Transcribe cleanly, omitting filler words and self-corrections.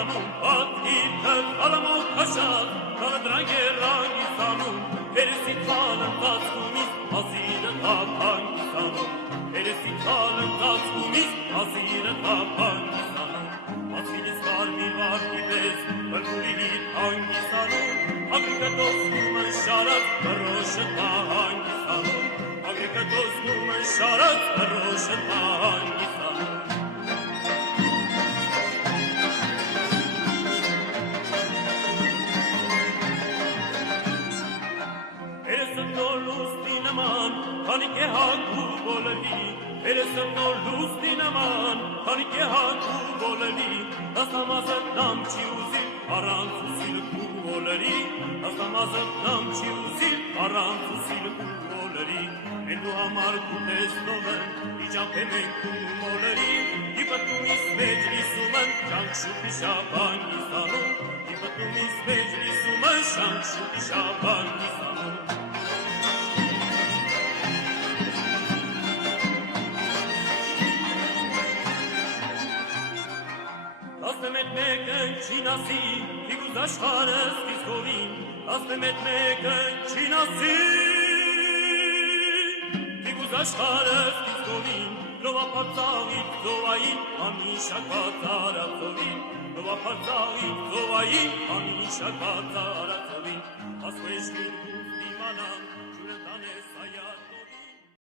անում, պատիքը խալամոտ հաշատ, կարդրագերան իսանում, երեսի թալն տացկումից, ասիրը թապան իսանում, երեսի թալն տացկումից, ասիրը թապան իսանում, ասիրիս կարմիր վարկի պես, բլգուրի թանք իսանում, ագրիկը տոսնում են շարած, հրոշը թահանք իսանում, ագրիկը տոսնում են շարած, հրոշը թահանք իսանում, Հանիկ է հակու բոլելի, երեսըտ նոր լուսնի նման, հանիկ է հակու բոլելի, դաստամազըտ նամ չի ուզիլ, առանց ուսիլ կու բոլերի, դաստամազըտ նամ չի ուզիլ, առանց ուսիլ կու բոլերի, են դու համար կուտեստով են, իջապեմ են կու բոլերի, իպտումիս մեջ լիսում են, շանք շուպի շապան իսանում, իպտումիս մեջ լիսում են, շանք շուպի շապան իսանում, Ասնեմետ մեկն չինասի, իգուզ աշխարս կիսկովին, ասնեմետ մեկն չինասի, իգուզ աշխարս կիսկովին, լովապարծաղիտ զովային, ամիշակած արածովին, լովապարծաղիտ զովային, ամիշակած արածովին, ասվեշ կիրգուզ դիմանան, ջուրը տանես այատ,